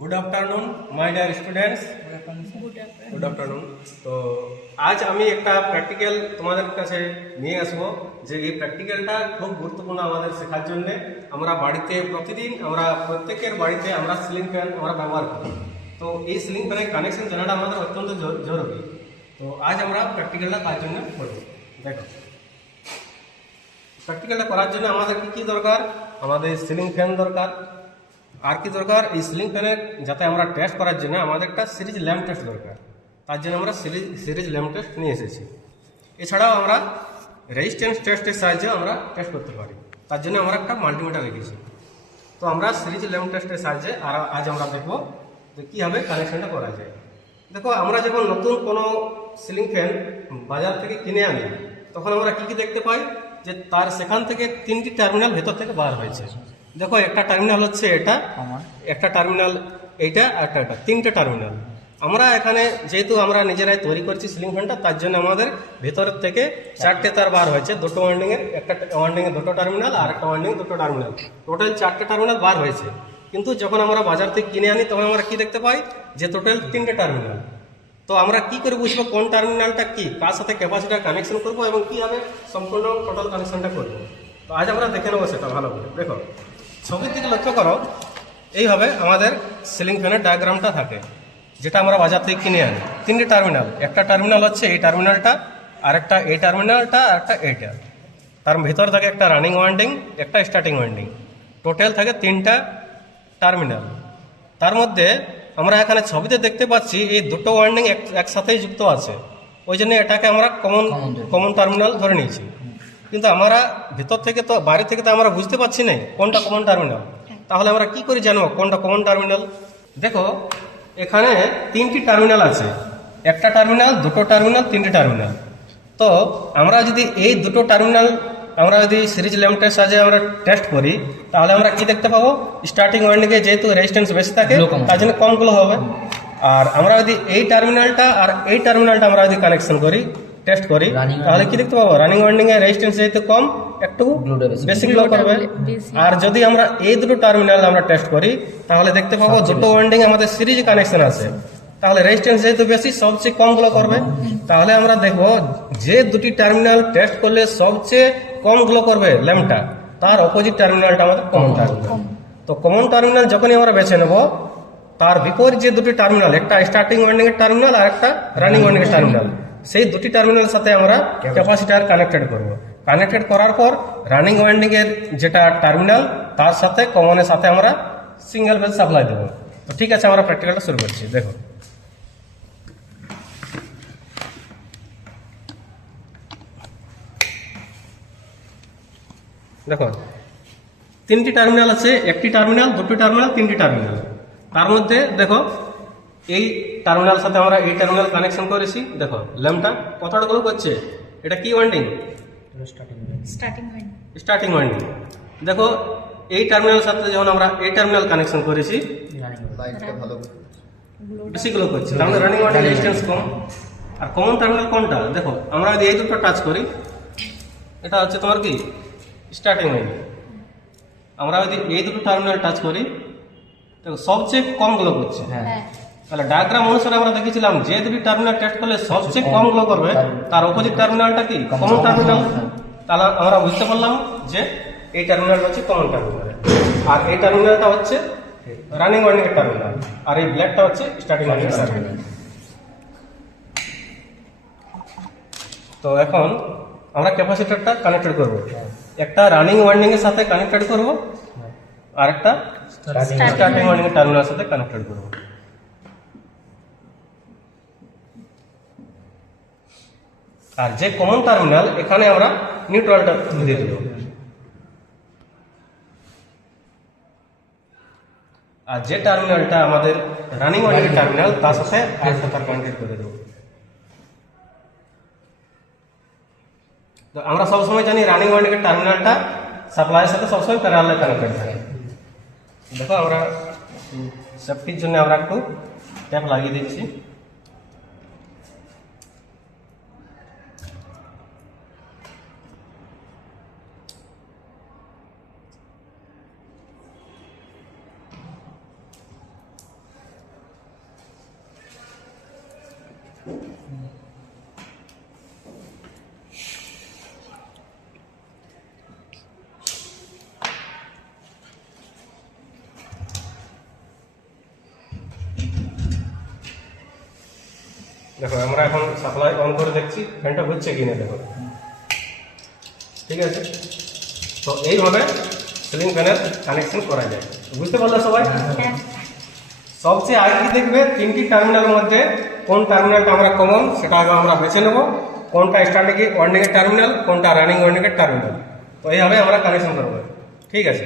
Good afternoon my dear students. Good afternoon. তো আজ আমি একটা প্র্যাকটিক্যাল তোমাদের কাছে নিয়ে আসবো, যে এই প্র্যাকটিক্যালটা খুব গুরুত্বপূর্ণ আমাদের শেখার জন্য। আমরা বাড়িতে প্রতিদিন প্রত্যেকের বাড়িতে আমরা সিলিং ফ্যান ব্যবহার করি। তো এই সিলিং ফ্যানের কানেকশন জানাটা আমাদের অত্যন্ত জরুরি। তো আজ আমরা প্র্যাকটিক্যালটা তার জন্য করব। দেখো, প্র্যাকটিক্যালটা করার জন্য আমাদের কি কি দরকার? আমাদের সিলিং ফ্যান দরকার। আর কি দরকার? এই সিলিং ফ্যানের যাতে আমরা টেস্ট করার জন্য আমাদের একটা সিরিজ ল্যাম্প টেস্ট দরকার। তার জন্য আমরা সিরিজ ল্যাম্প টেস্ট নিয়ে এসেছি। এছাড়াও আমরা রেজিস্ট্যান্স টেস্টের সাহায্যে আমরা টেস্ট করতে পারি। তার জন্য আমরা একটা মাল্টিমিটার রেখেছি। তো আমরা সিরিজ ল্যাম্প টেস্টের সাহায্যে আজ আমরা দেখব যে কীভাবে কানেকশনটা করা যায়। দেখো, আমরা যখন নতুন কোনো সিলিং ফ্যান বাজার থেকে কিনে আনি, তখন আমরা কি কি দেখতে পাই? যে তার সেখান থেকে তিনটি টার্মিনাল ভেতর থেকে বার হয়েছে। দেখো, একটা টার্মিনাল হচ্ছে এটা, একটা টার্মিনাল এইটা, আর একটা তিনটে টার্মিনাল। আমরা এখানে যেহেতু আমরা নিজেরাই তৈরি করছি সিলিং ফ্যানটা, তার জন্য আমাদের ভেতরের থেকে চারটে তার বার হয়েছে। দুটো ওয়ান্ডিংয়ের, একটা ওয়ান্ডিংয়ে দুটো টার্মিনাল আর একটা ওয়ান্ডিং দুটো টার্মিনাল, টোটাল চারটে টার্মিনাল বার হয়েছে। কিন্তু যখন আমরা বাজার থেকে কিনে আনি, তখন আমরা কি দেখতে পাই? যে টোটাল তিনটে টার্মিনাল। তো আমরা কি করে বুঝবো কোন টার্মিনালটা কি, কার সাথে ক্যাপাসিটার কানেকশন করবো এবং কীভাবে সম্পূর্ণ টোটাল কানেকশনটা করবো? তো আজ আমরা দেখে নেবো সেটা ভালো করে। দেখো, ছবির দিকে লক্ষ্য করো, এইভাবে আমাদের সিলিং ফ্যানের ডায়াগ্রামটা থাকে, যেটা আমরা বাজার থেকে কিনে আনি। তিনটে টার্মিনাল, একটা টার্মিনাল হচ্ছে এই টার্মিনালটা, আরেকটা এই টার্মিনালটা, আর একটা এইটা। তার ভিতরে থাকে একটা রানিং ওয়ান্ডিং, একটা স্টার্টিং ওয়ান্ডিং। টোটাল থাকে তিনটা টার্মিনাল। তার মধ্যে আমরা এখানে ছবিতে দেখতে পাচ্ছি এই দুটো ওয়ান্ডিং একসাথেই যুক্ত আছে, ওই জন্য এটাকে আমরা কমন টার্মিনাল ধরে নিয়েছি। কিন্তু আমরা ভেতর থেকে তো, বাইরে থেকে তো আমরা বুঝতে পারছি না কোনটা কমন টার্মিনাল। তাহলে আমরা কি করে জানবো কোনটা কমন টার্মিনাল? দেখো, এখানে তিনটি টার্মিনাল আছে, একটা টার্মিনাল, দুটো টার্মিনাল, তিনটি টার্মিনাল। তো আমরা যদি এই দুটো টার্মিনাল আমরা যদি সিরিজ ল্যাম্পের সাহায্যে আমরা টেস্ট করি, তাহলে আমরা কি দেখতে পাবো? স্টার্টিং ওয়ান্ডিংয়ে যেহেতু রেজিস্ট্যান্স বেশি থাকে, তার জন্য কমগুলো হবে। আর আমরা যদি এই টার্মিনালটা আর এই টার্মিনালটা আমরা যদি কানেকশন করি, টেস্ট করি, তাহলে কি দেখতে পাবো? রানিং ওয়ান্ডিং এর রেজিস্ট্যান্স যেহেতু কম, একটু বেশি গ্লো করবে। আর যদি আমরা এই দুটো টার্মিনাল আমরা টেস্ট করি, তাহলে দেখতে পাবো দুটো ওয়ান্ডিং আমাদের সিরিজ কানেকশন আছে, তাহলে রেজিস্ট্যান্স যেহেতু বেশি, সবচেয়ে কম গ্লো করবে। তাহলে আমরা দেখবো যে দুটি টার্মিনাল টেস্ট করলে সবচেয়ে কম গ্লো করবে ল্যাম্পটা, তার অপোজিট টার্মিনালটা আমাদের কমন টার্মিনাল। তো কমন টার্মিনাল যখনই আমরা বেছে নেব, তার বিপরীত যে দুটি টার্মিনাল, একটা স্টার্টিং ওয়ান্ডিং এর টার্মিনাল আর একটা রানিং ওয়ান্ডিং এর টার্মিনাল, সেই দুটি টার্মিনালের সাথে আমরা ক্যাপাসিটার কানেক্টেড করব। কানেক্টেড করার পর রানিং ওয়ান্ডিং এর যেটা টার্মিনাল, তার সাথে কমনের সাথে আমরা সিঙ্গেল ফেজ সাপ্লাই দেবো। তো ঠিক আছে, আমরা প্র্যাকটিক্যালটা শুরু করছি। দেখো, দেখো তিনটি টার্মিনাল আছে, একটি টার্মিনাল, দুটি টার্মিনাল, তিনটি টার্মিনাল। তার মধ্যে দেখো, এই টার্মিনাল সাথে আমরা এই টার্মিনাল কানেকশন করেছি। দেখো ল্যাম্পটা কতটা গ্লো করছে। এটা কি ওয়ান্ডিং? Starting winding. দেখো, এই টার্মিনাল সাথে যখন আমরা এই টার্মিনাল কানেকশন করেছি, বেশি গ্লো করছে, তার মানে রানিং ওয়ান্ডিং রেজিস্ট্যান্স কম। আর কমন টার্মিনাল কোনটা? দেখো, আমরা যদি এই দুটো টাচ করি, এটা হচ্ছে তোমার কি স্টার্টিং ওয়ান্ডিং। আমরা যদি এই দুটো টার্মিনাল টাচ করি, দেখো সবচেয়ে কম গ্লো করছে। তাহলে ডায়াগ্রাম অনুসারে আমরা দেখেছিলাম যে দুটি টার্মিনাল টেস্ট করলে সবচেয়ে কম গ্লো করবে, তার অপোজিট টার্মিনালটা কি কমন টার্মিনাল। তাহলে আমরা বুঝতে পারলাম যে এই টার্মিনালটা হচ্ছে কমন টার্মিনাল, আর এই টার্মিনালটা হচ্ছে রানিং ওয়ান্ডিং এর টার্মিনাল, আর এই ব্ল্যাকটা হচ্ছে স্টার্টিং ওয়ান্ডিং এর টার্মিনাল। তো এখন আমরা ক্যাপাসিটরটা কানেক্টেড করব, একটা রানিং ওয়ান্ডিং এর সাথে কানেক্টেড করব, আর একটা স্টার্টিং ওয়ান্ডিং এর টার্মিনালের সাথে কানেক্টেড করব। আর যে কমন টার্মিনাল, এখানে আমরা নিউট্রালটা দিয়ে দেব। আর যে টার্মিনালটা আমাদের রানিং ওয়ান্ডিং টার্মিনাল, তার সাথে আরেকটা তার কানেক্ট করে দেব। তো আমরা সবসময় জানি রানিং ওয়ান্ডিং এর টার্মিনালটা সাপ্লাইয়ের সাথে সবসময় প্যারালালে কানেক্টেড থাকে। দেখো, আমরা সেফটির জন্য আমরা একটু ট্যাপ লাগিয়ে দিচ্ছি। দেখো আমরা এখন সাপ্লাই অন করে দেখছি ফ্যানটা হচ্ছে কিনা দেখো, ঠিক আছে। তো এইভাবে সিলিং ফ্যানের কানেকশন করা যায়, বুঝতে পারলো সবাই? সবচেয়ে আগে কি দেখবে, তিনটি টার্মিনালের মধ্যে কোন টার্মিনালটা আমরা কমন সেটা আগে আমরা বেছে নেব, কোনটা স্টার্টিং ওয়ার্নিং এর টার্মিনাল, কোনটা রানিং ওয়ার্নিং এর টার্মিনাল। তো এইভাবে আমরা কানেকশন করবো, ঠিক আছে।